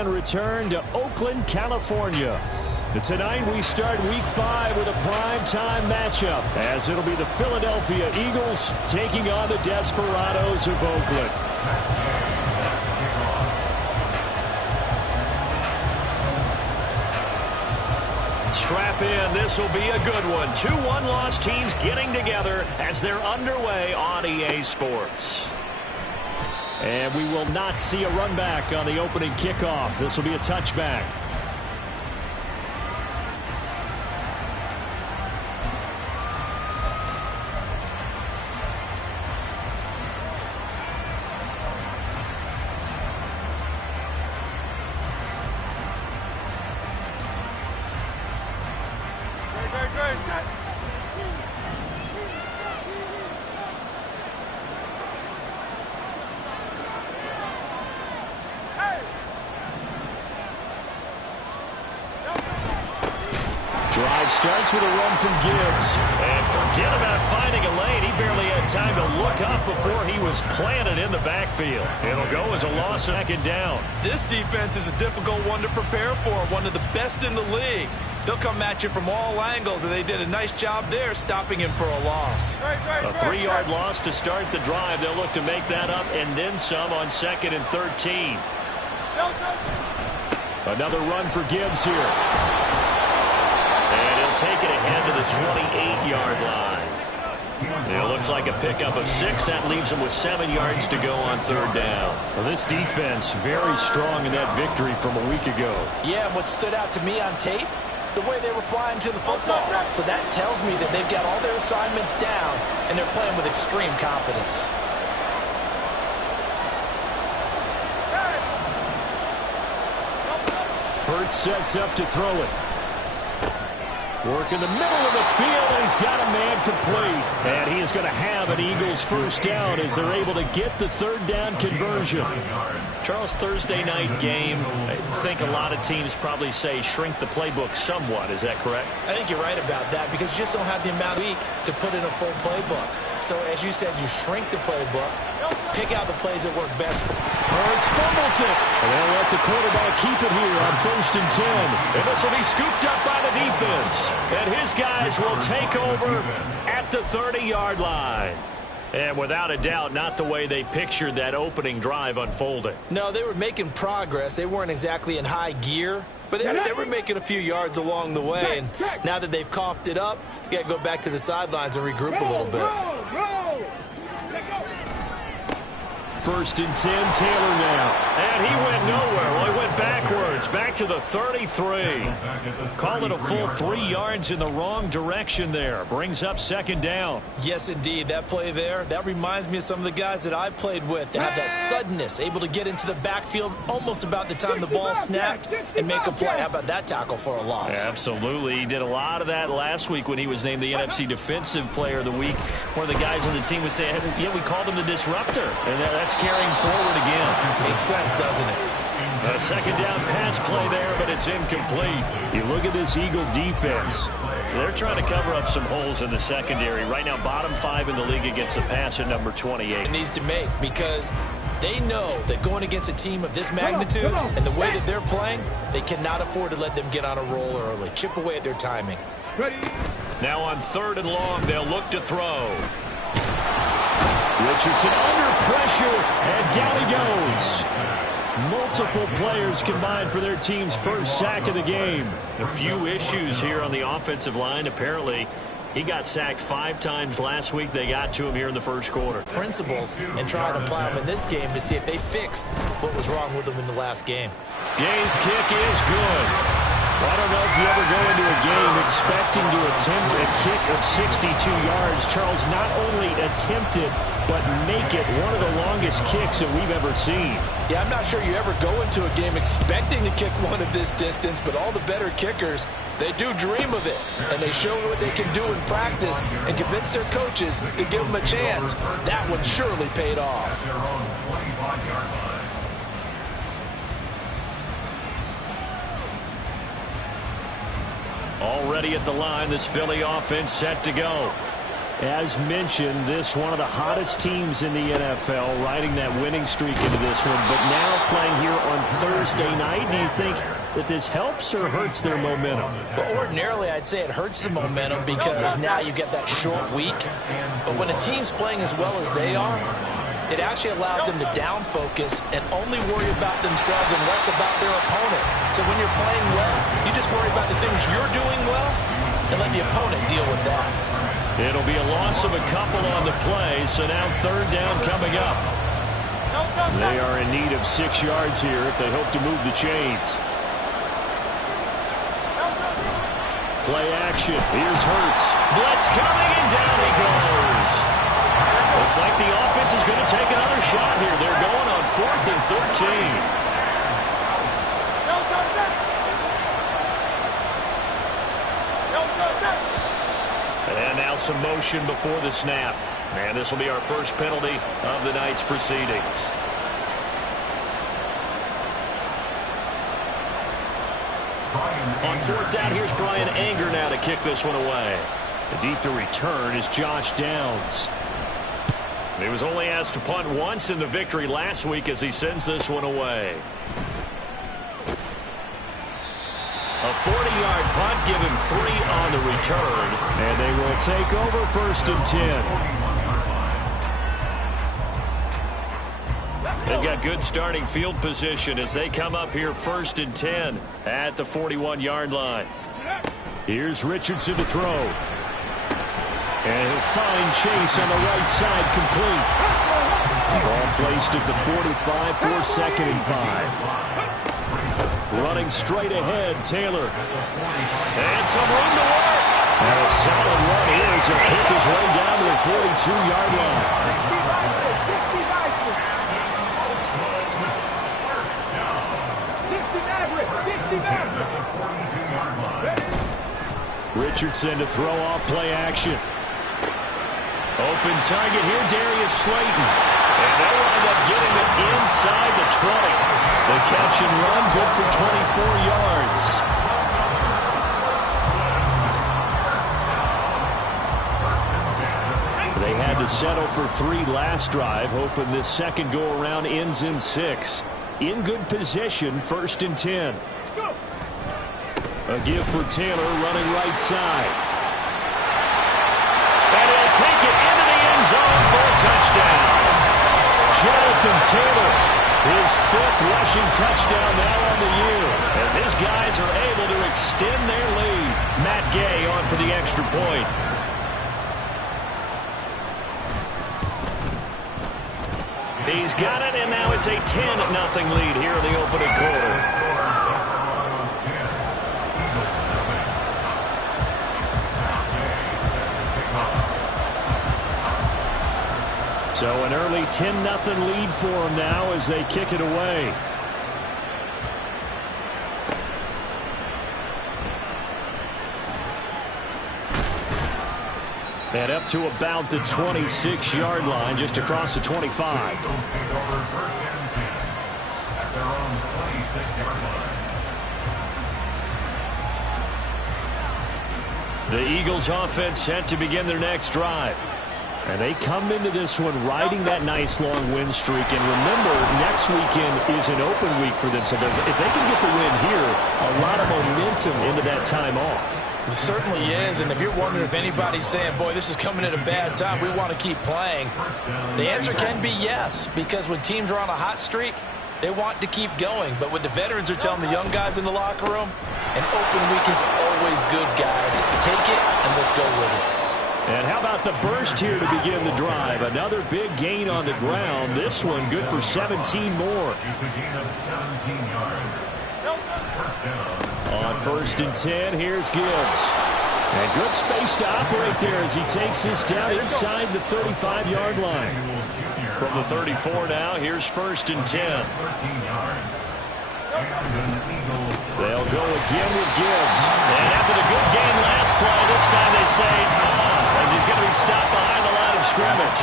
fan return to Oakland, California. And tonight we start Week 5 with a primetime matchup, as it'll be the Philadelphia Eagles taking on the Desperados of Oakland. Strap in. This will be a good one. 2 one-loss teams getting together as they're underway on EA Sports. And we will not see a run back on the opening kickoff. This will be a touchback. Drive starts with a run from Gibbs. And forget about finding a lane. He barely had time to look up before he was planted in the backfield. It'll go as a loss of second down. This defense is a difficult one to prepare for, one of the best in the league. They'll come at you from all angles, and they did a nice job there stopping him for a loss. A 3-yard loss to start the drive. They'll look to make that up and then some on 2nd and 13. Another run for Gibbs here. And he'll take it ahead to the 28-yard line. It looks like a pickup of 6. That leaves him with 7 yards to go on 3rd down. Well, this defense very strong in that victory from a week ago. Yeah, and what stood out to me on tape, the way they were flying to the football. So that tells me that they've got all their assignments down, and they're playing with extreme confidence. Burt sets up to throw it. Work in the middle of the field, and he's got a man complete. And he is going to have an Eagles first down as they're able to get the 3rd down conversion. Charles, Thursday night game, I think a lot of teams probably say shrink the playbook somewhat. Is that correct? I think you're right about that because you just don't have the amount of week to put in a full playbook. So, as you said, you shrink the playbook, pick out the plays that work best for Hurts fumbles it. And they'll let the quarterback keep it here on 1st and 10. And this will be scooped up by the defense. And his guys will take over at the 30-yard line. And without a doubt, not the way they pictured that opening drive unfolding. No, they were making progress. They weren't exactly in high gear, but they were making a few yards along the way. And now that they've coughed it up, they got to go back to the sidelines and regroup a little bit. 1st and 10, Taylor now. And he went nowhere. Well, he went backwards, back to the 33. Call it a full 3 yards in the wrong direction there. Brings up 2nd down. Yes, indeed. That play there, that reminds me of some of the guys that I played with. They have that suddenness, able to get into the backfield almost about the time the ball snapped and make a play. How about that tackle for a loss? Absolutely. He did a lot of that last week when he was named the NFC Defensive Player of the Week. One of the guys on the team was saying, yeah, we called him the disruptor. And that's carrying forward again. Makes sense, doesn't it? A 2nd down pass play there, but it's incomplete. You look at this Eagle defense. They're trying to cover up some holes in the secondary. Right now, bottom 5 in the league against the pass at number 28. It needs to make because they know that going against a team of this magnitude and the way that they're playing, they cannot afford to let them get on a roll early. Chip away at their timing. Now on 3rd and long, they'll look to throw. Richardson under pressure, and down he goes. Multiple players combined for their team's first sack of the game. A few issues here on the offensive line. Apparently, he got sacked 5 times last week. They got to him here in the 1st quarter. Principles and try to apply them in this game to see if they fixed what was wrong with them in the last game. Gay's kick is good. I don't know if you ever go into a game expecting to attempt a kick of 62 yards. Charles, not only attempt it, but make it one of the longest kicks that we've ever seen. Yeah, I'm not sure you ever go into a game expecting to kick one of this distance, but all the better kickers, they do dream of it, and they show what they can do in practice and convince their coaches to give them a chance. That one surely paid off. Already at the line, this Philly offense set to go. As mentioned, this one of the hottest teams in the NFL, riding that winning streak into this one, but now playing here on Thursday night. Do you think that this helps or hurts their momentum? Well, ordinarily, I'd say it hurts the momentum because now you get that short week. But when a team's playing as well as they are, it actually allows them to down focus and only worry about themselves and less about their opponent. So when you're playing well, you just worry about the things you're doing well and let the opponent deal with that. It'll be a loss of a couple on the play, so now third down coming up. They are in need of 6 yards here if they hope to move the chains. Play action. Here's Hurts. Blitz coming, and down he goes. Looks like the offense is going to take another shot here. They're going on 4th and 13. And now some motion before the snap. And this will be our first penalty of the night's proceedings. On 4th down, here's Brian Anger now to kick this one away. The deep to return is Josh Downs. He was only asked to punt once in the victory last week as he sends this one away. A 40-yard punt, give him 3 on the return, and they will take over 1st and 10. They've got good starting field position as they come up here 1st and 10 at the 41-yard line. Here's Richardson to throw. And he'll find Chase on the right side, complete. Ball placed at the 45 for 2nd and 5. Running straight ahead, Taylor. And some room to work. And a solid run here as he'll pick his way down to the 42-yard line. Richardson to throw off play action. Open target here, Darius Slayton. And they'll wind up getting it inside the 20. The catch and run, good for 24 yards. They had to settle for 3 last drive, hoping this second go-around ends in 6. In good position, 1st and 10. A give for Taylor running right side. And he'll take it into the end zone for a touchdown. Jonathan Taylor, his 5th rushing touchdown now on the year, as his guys are able to extend their lead. Matt Gay on for the extra point. He's got it, and now it's a 10-0 lead here in the opening quarter. So an early 10-0 lead for them now as they kick it away. And up to about the 26-yard line, just across the 25. The Eagles offense set to begin their next drive. And they come into this one riding that nice long win streak. And remember, next weekend is an open week for them. So if they can get the win here, a lot of momentum into that time off. It certainly is. And if you're wondering if anybody's saying, boy, this is coming at a bad time, we want to keep playing, the answer can be yes. Because when teams are on a hot streak, they want to keep going. But what the veterans are telling the young guys in the locker room, an open week is always good, guys. Take it and let's go with it. And how about the burst here to begin the drive? Another big gain on the ground. This one good for 17 more. On 1st and 10, here's Gibbs. And good space to operate there as he takes this down inside the 35-yard line. From the 34 now, here's 1st and 10. They'll go again with Gibbs. And after the good game last play, this time they say, as he's going to be stopped behind the line of scrimmage.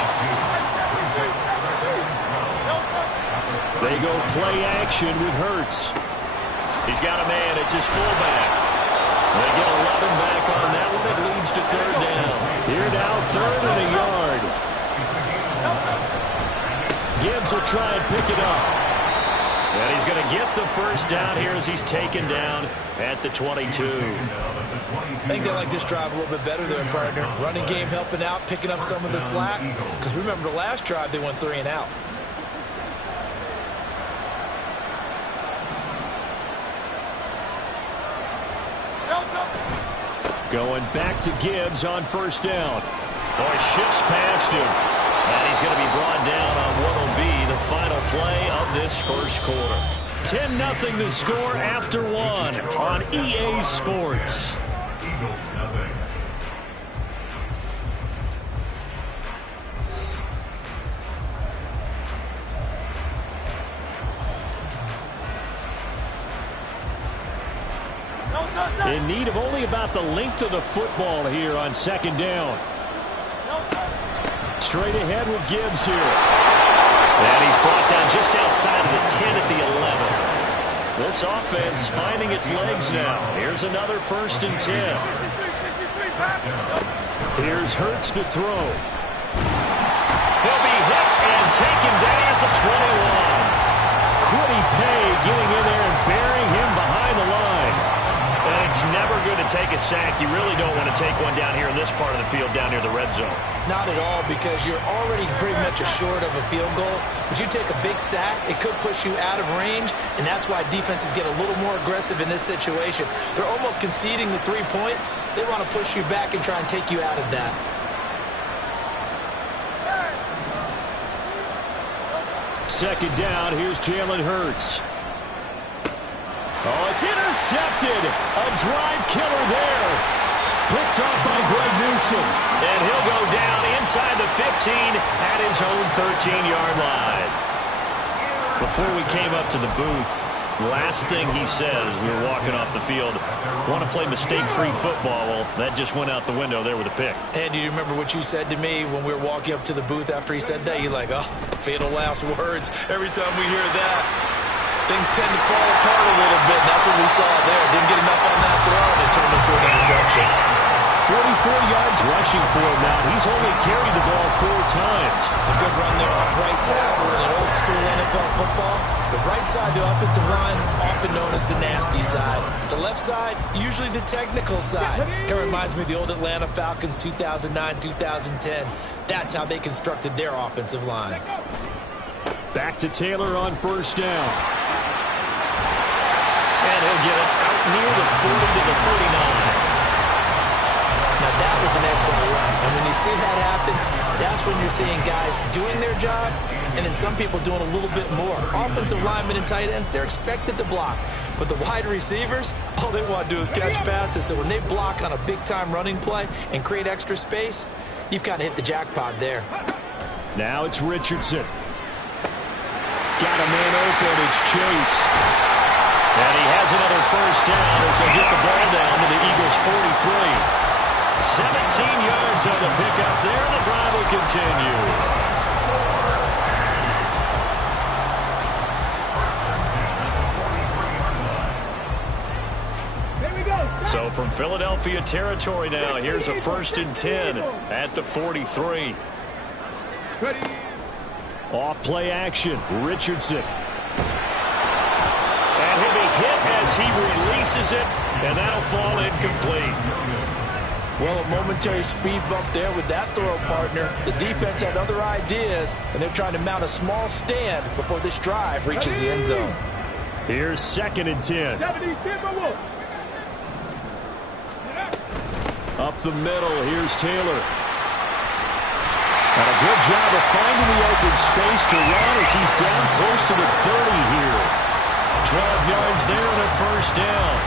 They go play action with Hurts. He's got a man. It's his fullback. They get 11 back on that one. It leads to third down. Here now, 3rd and a yard. Gibbs will try and pick it up. And he's going to get the first down here as he's taken down at the 22. I think they like this drive a little bit better there, partner. Running game helping out, picking up some of the slack. Because remember, the last drive, they went 3 and out. Going back to Gibbs on first down. Boy, shifts past him. And he's going to be brought down on what will be the final play of this first quarter. 10-0 the score after 1 on EA Sports. In need of only about the length of the football here on second down. Straight ahead with Gibbs here. And he's brought down just outside of the 10 at the 11. This offense finding its legs now. Here's another 1st and 10. Here's Hurts to throw. He'll be hit and taken down at the 21. Quiddy Pay getting in there and burying him behind the line. And it's never good to take a sack. You really don't want to take one down here in this part of the field, down near the red zone. Not at all, because you're already pretty much short of a field goal. But you take a big sack, it could push you out of range, and that's why defenses get a little more aggressive in this situation. They're almost conceding the 3 points. They want to push you back and try and take you out of that. Second down, here's Jalen Hurts. Oh, it's intercepted. A drive killer there. Picked off by Greg Newsome. And he'll go down inside the 15 at his own 13-yard line. Before we came up to the booth, last thing he said as we were walking off the field, want to play mistake-free football. Well, that just went out the window there with a pick. And do you remember what you said to me when we were walking up to the booth after he said that? You're like, oh, fatal last words. Every time we hear that, things tend to fall apart a little bit, and that's what we saw there. Didn't get enough on that throw, and it turned into an interception. 44 yards rushing for him now. He's only carried the ball 4 times. A good run there off right tackle in an old-school NFL football. The right side, the offensive line, often known as the nasty side. The left side, usually the technical side. Kind of reminds me of the old Atlanta Falcons 2009-2010. That's how they constructed their offensive line. Back to Taylor on first down. And he'll get it out near the 40 to the 49. Now, that was an excellent run. And when you see that happen, that's when you're seeing guys doing their job and then some people doing a little bit more. Offensive linemen and tight ends, they're expected to block. But the wide receivers, all they want to do is catch passes. So when they block on a big-time running play and create extra space, you've kind of hit the jackpot there. Now it's Richardson. Got a man open. It's Chase. And he has another first down as they get the ball down to the Eagles' 43. 17 yards on the pickup there, and the drive will continue. So from Philadelphia territory now, here's a 1st and 10 at the 43. Off play action, Richardson. And he'll be hit as he releases it, and that'll fall incomplete. Well, a momentary speed bump there with that throw, partner. The defense had other ideas, and they're trying to mount a small stand before this drive reaches the end zone. Here's 2nd and 10. Up the middle, here's Taylor. And a good job of finding the open space to run as he's down close to the 30 here. 12 yards there and a first down.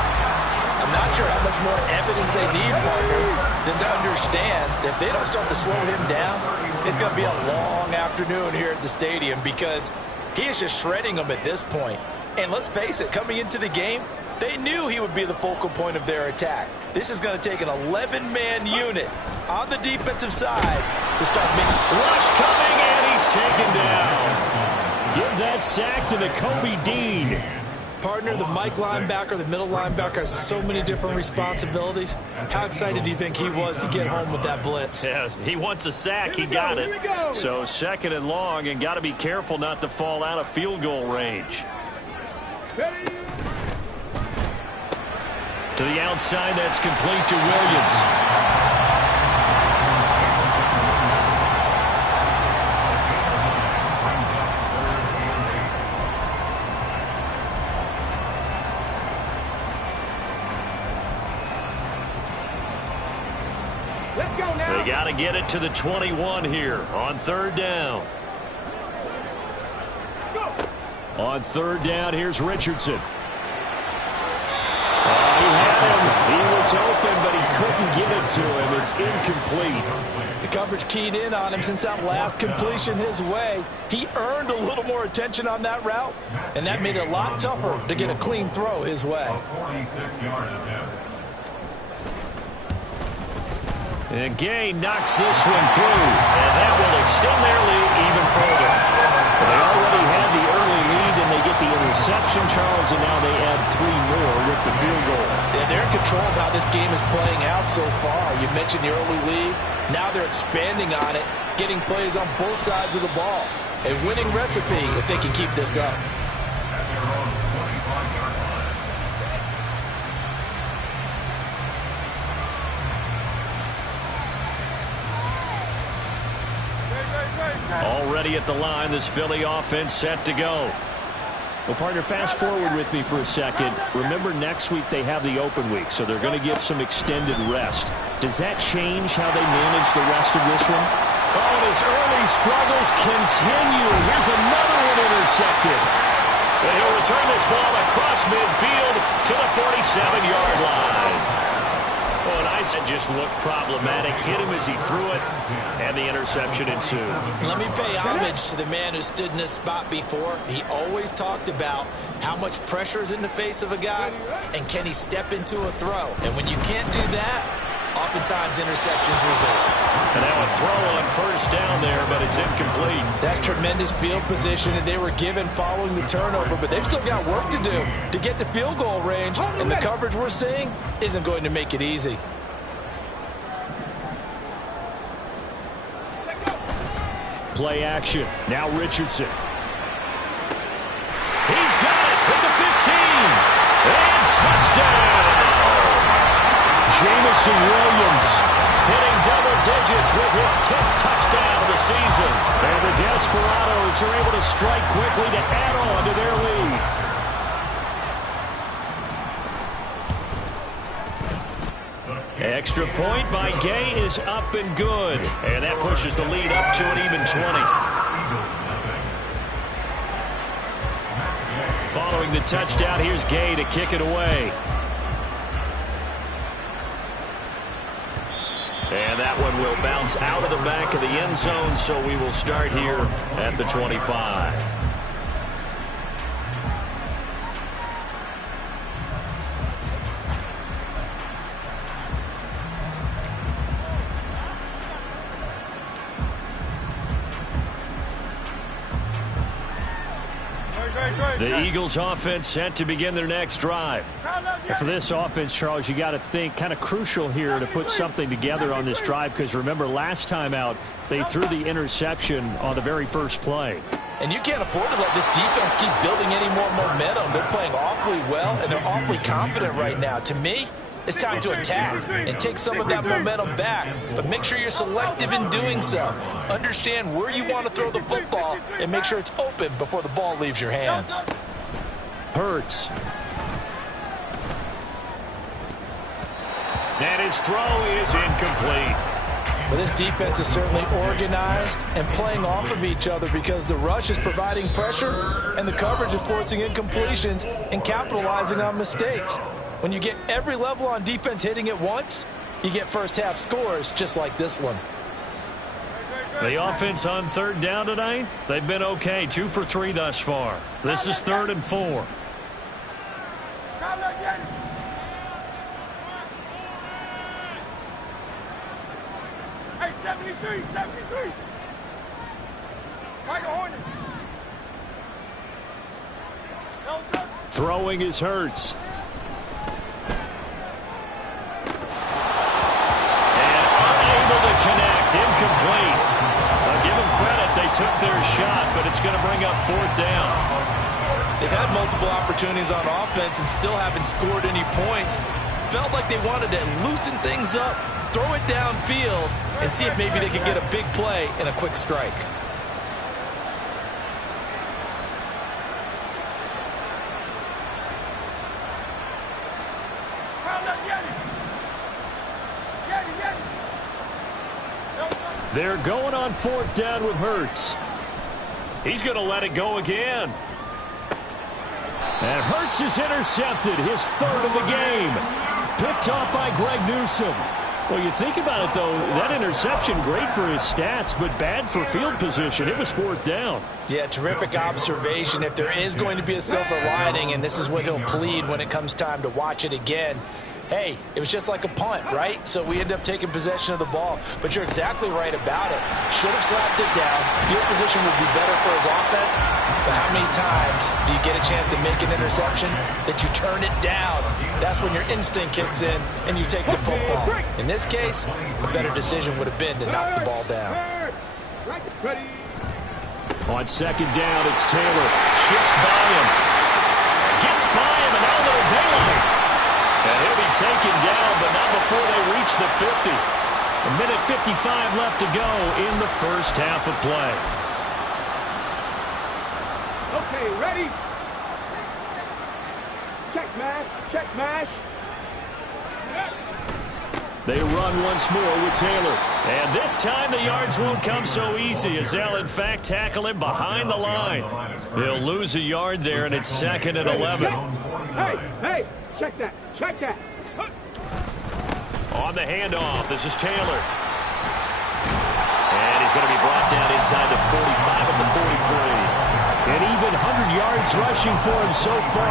I'm not sure how much more evidence they need, partner, than to understand that if they don't start to slow him down, it's going to be a long afternoon here at the stadium because he is just shredding them at this point. And let's face it, coming into the game, they knew he would be the focal point of their attack. This is going to take an 11-man unit on the defensive side to start making. Rush coming, and he's taken down. Give that sack to Nakobe Dean. Partner, the Mike linebacker, the middle linebacker has so many different responsibilities. How excited do you think he was to get home with that blitz? Yeah, he wants a sack. He got it. So 2nd and long, and got to be careful not to fall out of field goal range. To the outside, that's complete to Williams. They got to get it to the 21 here on 3rd down. On 3rd down, here's Richardson. He had him. He was open, but he couldn't get it to him. It's incomplete. The coverage keyed in on him since that last completion his way. He earned a little more attention on that route, and that made it a lot tougher to get a clean throw his way. 46-yard attempt. And Gay knocks this one through, and that will extend their lead even further. Well, they already had the early lead, and they get the interception, Charles, and now they add 3 more with the field goal. Yeah, they're in control of how this game is playing out so far. You mentioned the early lead. Now they're expanding on it, getting plays on both sides of the ball. A winning recipe if they can keep this up. Already at the line, this Philly offense set to go. Well, partner, fast forward with me for a second. Remember, next week they have the open week, so they're going to get some extended rest. Does that change how they manage the rest of this one? Oh, and his early struggles continue. Here's another one intercepted. And he'll return this ball across midfield to the 47-yard line. Oh, and I said just looked problematic. Hit him as he threw it, and the interception ensued. Let me pay homage to the man who stood in this spot before. He always talked about how much pressure is in the face of a guy, and can he step into a throw. And when you can't do that, oftentimes interceptions result. And now a throw on 1st down there, but it's incomplete. That's tremendous field position that they were given following the turnover, but they've still got work to do to get to field goal range, and the coverage we're seeing isn't going to make it easy. Play action. Now Richardson. He's got it at the 15. And touchdown. Jamison Williams hitting double digits with his 10th touchdown of the season. And the Desperados are able to strike quickly to add on to their lead. Extra point by Gay is up and good. And that pushes the lead up to an even 20. Following the touchdown, here's Gay to kick it away. And that one will bounce out of the back of the end zone, so we will start here at the 25. The Eagles offense set to begin their next drive. And for this offense, Charles, you got to think kind of crucial here to put something together on this drive, because remember last time out they threw the interception on the very first play. And you can't afford to let this defense keep building any more momentum. They're playing awfully well, and they're awfully confident right now. To me, it's time to attack and take some of that momentum back, but make sure you're selective in doing so. Understand where you want to throw the football and make sure it's open before the ball leaves your hands. Hurts. And his throw is incomplete. Well, this defense is certainly organized and playing off of each other because the rush is providing pressure and the coverage is forcing incompletions and capitalizing on mistakes. When you get every level on defense hitting at once, you get first-half scores just like this one. The offense on 3rd down tonight, they've been okay. 2 for 3 thus far. This is 3rd and 4. Hey, 73, 73. Tiger Hornets. Throwing is Hurts. And unable to connect. Incomplete. I'll give them credit. They took their shot, but it's going to bring up 4th down. They've had multiple opportunities on offense and still haven't scored any points. Felt like they wanted to loosen things up, throw it downfield, and see if maybe they could get a big play and a quick strike. They're going on 4th down with Hurts. He's going to let it go again. And Hurts is intercepted, his 3rd of the game. Picked off by Greg Newsome. Well, you think about it, though, that interception, great for his stats, but bad for field position. It was 4th down. Yeah, terrific observation. If there is going to be a silver lining, and this is what he'll plead when it comes time to watch it again, hey, it was just like a punt, right? So we end up taking possession of the ball. But you're exactly right about it. Should have slapped it down. Field position would be better for his offense. But how many times do you get a chance to make an interception that you turn it down? That's when your instinct kicks in and you take the football. In this case, a better decision would have been to knock the ball down. On 2nd down, it's Taylor. Shifts by him. Gets by him, and now a little daylight. And he'll be taken down, but not before they reach the 50. A minute 55 left to go in the first half of play. Okay, ready? Check mash, check mash. They run once more with Taylor. And this time the yards won't come so easy as they'll, in fact, tackle him behind the line. They'll lose a yard there, and it's 2nd and 11. Hey, check that, check that. On the handoff, this is Taylor. And he's going to be brought down inside the 45 at the 43. An even 100 yards rushing for him so far.